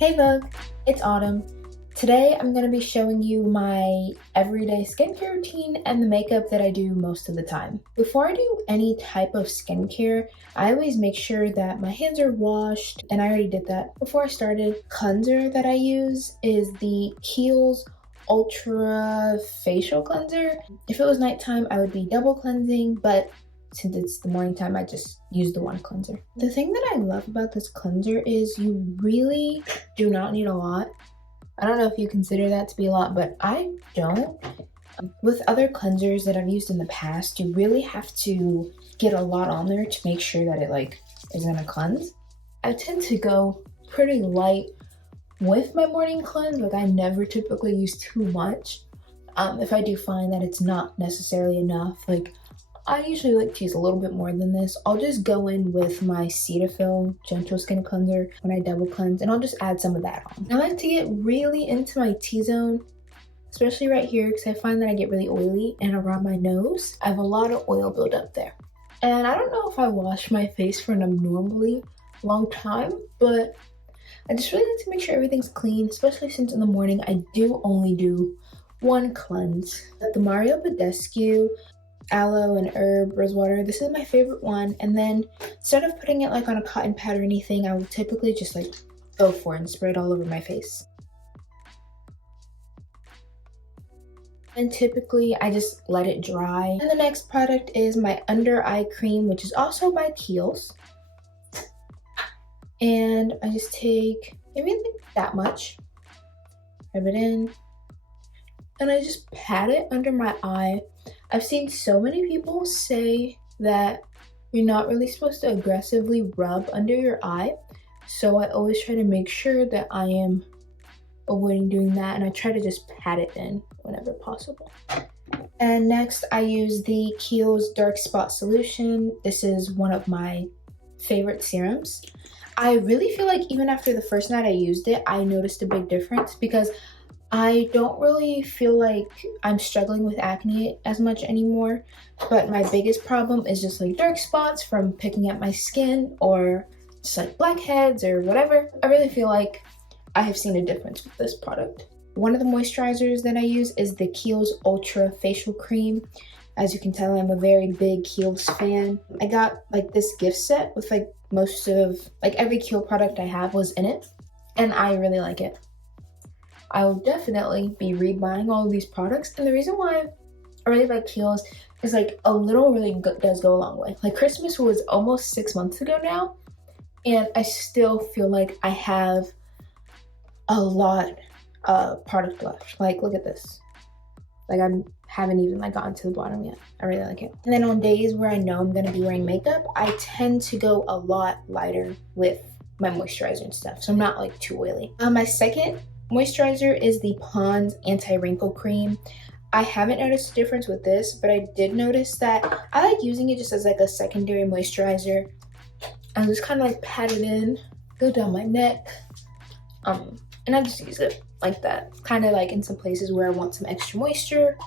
Hey Vogue, it's Autumn. Today I'm going to be showing you my everyday skincare routine and the makeup that I do most of the time. Before I do any type of skincare, I always make sure that my hands are washed, and I already did that before I started. Cleanser that I use is the Kiehl's Ultra Facial Cleanser. If it was nighttime, I would be double cleansing, but since it's the morning time, I just use the one cleanser. The thing that I love about this cleanser is you really do not need a lot. I don't know if you consider that to be a lot, but I don't. With other cleansers that I've used in the past, you really have to get a lot on there to make sure that it is gonna cleanse. I tend to go pretty light with my morning cleanse. I never typically use too much. If I do find that it's not necessarily enough, I usually like to use a little bit more than this. I'll just go in with my Cetaphil Gentle Skin Cleanser when I double cleanse, and I'll just add some of that on. I like to get really into my T-zone, especially right here, because I find that I get really oily, and around my nose, I have a lot of oil buildup there. And I don't know if I wash my face for an abnormally long time, but I just really like to make sure everything's clean, especially since in the morning I do only do one cleanse. The Mario Badescu Aloe and Herb Rosewater, this is my favorite one. And then instead of putting it on a cotton pad or anything, I will typically just go for it and spray it all over my face. And typically I just let it dry. And the next product is my under eye cream, which is also by Kiehl's. And I just take maybe that much, rub it in, and I just pat it under my eye. I've seen so many people say that you're not really supposed to aggressively rub under your eye, so I always try to make sure that I am avoiding doing that, and I try to just pat it in whenever possible. And next I use the Kiehl's Dark Spot Solution. This is one of my favorite serums. I really feel like even after the first night I used it, I noticed a big difference because I don't really feel like I'm struggling with acne as much anymore, but my biggest problem is just dark spots from picking at my skin, or just blackheads or whatever. I really feel like I have seen a difference with this product. One of the moisturizers that I use is the Kiehl's Ultra Facial Cream. As you can tell, I'm a very big Kiehl's fan. I got this gift set with most of every Kiehl product I have was in it, and I really like it. I will definitely be rebuying all of these products, and the reason why I really like Keos is a little really does go a long way. Christmas was almost 6 months ago now, and I still feel like I have a lot of product left. Look at this. I haven't even gotten to the bottom yet. I really like it. And then on days where I know I'm gonna be wearing makeup, I tend to go a lot lighter with my moisturizer and stuff, so I'm not too oily. My second moisturizer is the Pond's Anti-Wrinkle Cream. I haven't noticed a difference with this, but I did notice that I like using it just as a secondary moisturizer. I just kind of pat it in, go down my neck, and I just use it like that. Kind of in some places where I want some extra moisture,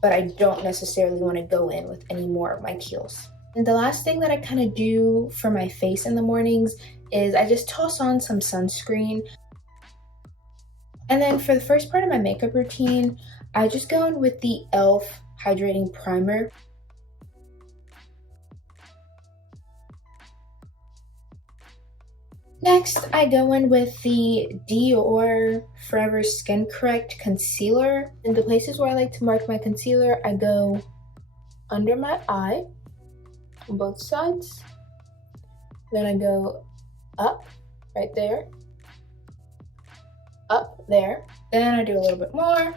but I don't necessarily want to go in with any more of my Kiehl's. And the last thing that I kind of do for my face in the mornings is I just toss on some sunscreen. And then for the first part of my makeup routine, I just go in with the e.l.f. Hydrating Primer. Next, I go in with the Dior Forever Skin Correct Concealer. In the places where I like to mark my concealer, I go under my eye on both sides. Then I go up right there. Up there. Then I do a little bit more.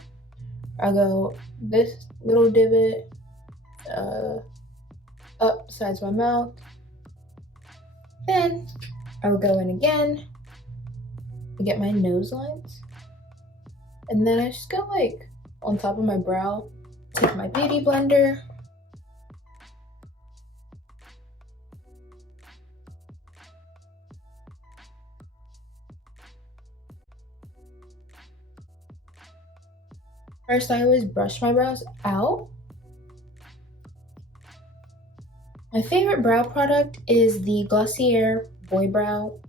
I go this little divot up besides my mouth. Then I will go in again to get my nose lines. And then I just go on top of my brow. Take my beauty blender. First, I always brush my brows out. My favorite brow product is the Glossier Boy Brow.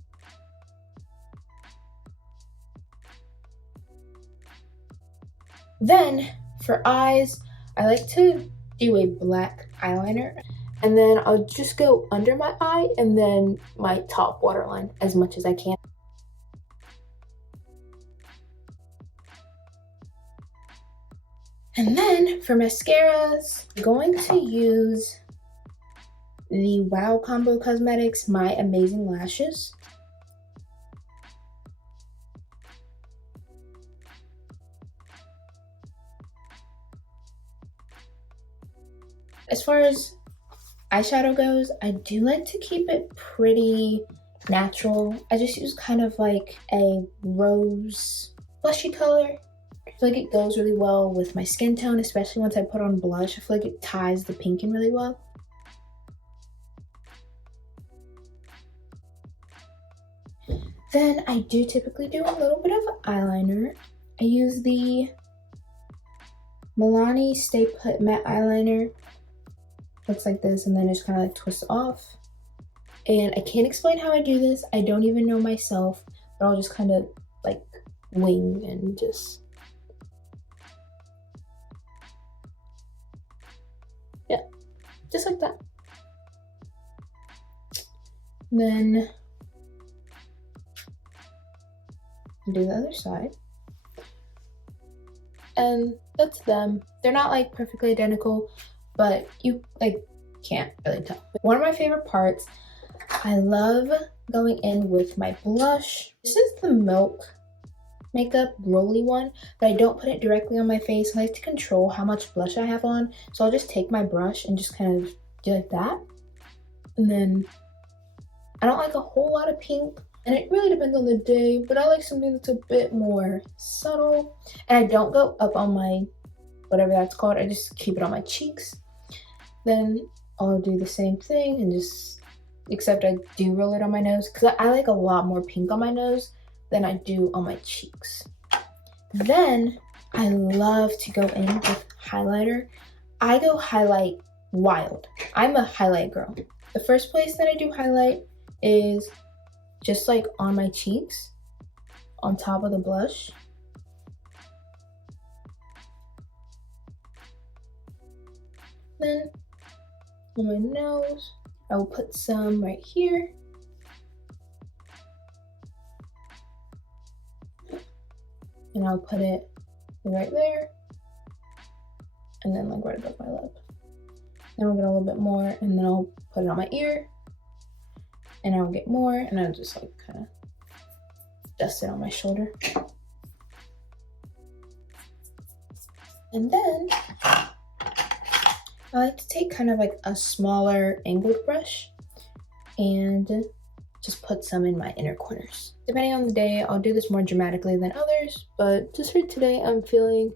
Then for eyes, I like to do a black eyeliner, and then I'll just go under my eye and then my top waterline as much as I can. And then for mascaras, I'm going to use the Wow Combo Cosmetics My Amazing Lashes. As far as eyeshadow goes, I do like to keep it pretty natural. I just use kind of like a rose blushy color. I feel like it goes really well with my skin tone, especially once I put on blush. I feel like it ties the pink in really well. Then I do typically do a little bit of eyeliner. I use the Milani Stay Put Matte Eyeliner. Looks like this, and then just kind of like twist off. And I can't explain how I do this. I don't even know myself, but I'll just kind of like wing and just, yeah, just like that. Then do the other side. And that's them. They're not like perfectly identical, but you like can't really tell. One of my favorite parts, I love going in with my blush. This is the Milk Makeup Rolly one, but I don't put it directly on my face. I like to control how much blush I have on, so I'll just take my brush and just kind of do like that. And then I don't like a whole lot of pink, and it really depends on the day, but I like something that's a bit more subtle. And I don't go up on my, whatever that's called, I just keep it on my cheeks. Then I'll do the same thing and just, except I do roll it on my nose, because I like a lot more pink on my nose than I do on my cheeks. Then I love to go in with highlighter. I go highlight wild. I'm a highlight girl. The first place that I do highlight is just like on my cheeks, on top of the blush. Then on my nose, I will put some right here. And I'll put it right there. And then like right above my lip. Then I'll get a little bit more, and then I'll put it on my ear. And I'll get more, and I'll just like kind of dust it on my shoulder. And then I like to take kind of like a smaller angled brush and just put some in my inner corners. Depending on the day, I'll do this more dramatically than others, but just for today, I'm feeling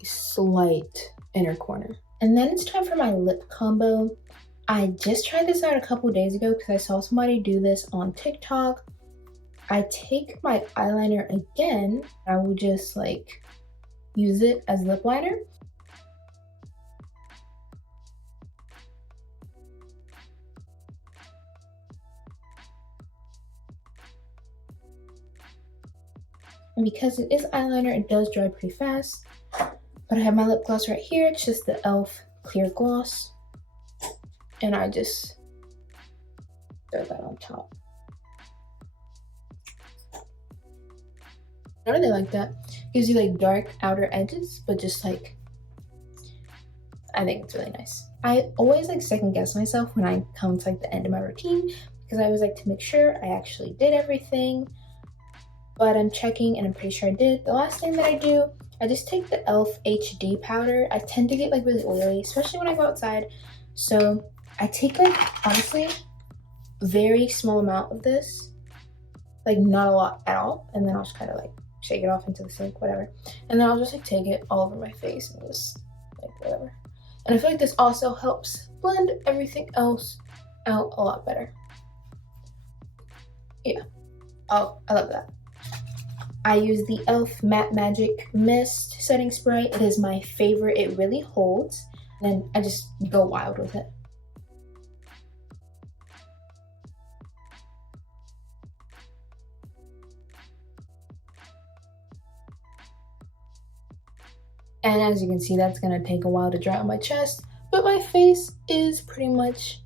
a slight inner corner. And then it's time for my lip combo. I just tried this out a couple days ago because I saw somebody do this on TikTok. I take my eyeliner again. I will just like use it as lip liner. And because it is eyeliner, it does dry pretty fast. But I have my lip gloss right here. It's just the e.l.f. Clear Gloss. And I just throw that on top. I really like that. Gives you like dark outer edges, but just like, I think it's really nice. I always like second guess myself when I come to like the end of my routine, because I always like to make sure I actually did everything. But I'm checking and I'm pretty sure I did. The last thing that I do, I just take the e.l.f. HD powder. I tend to get like really oily, especially when I go outside. So I take like, honestly, very small amount of this, like not a lot at all. And then I'll just kind of like shake it off into the sink, whatever. And then I'll just like take it all over my face and just like whatever. And I feel like this also helps blend everything else out a lot better. Yeah, oh, I love that. I use the e.l.f. Matte Magic Mist Setting Spray. It is my favorite. It really holds. And I just go wild with it. And as you can see, that's gonna take a while to dry on my chest, but my face is pretty much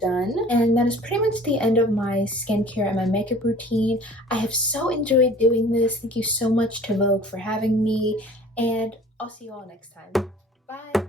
done. And that is pretty much the end of my skincare and my makeup routine. I have so enjoyed doing this. Thank you so much to Vogue for having me, and I'll see you all next time. Bye.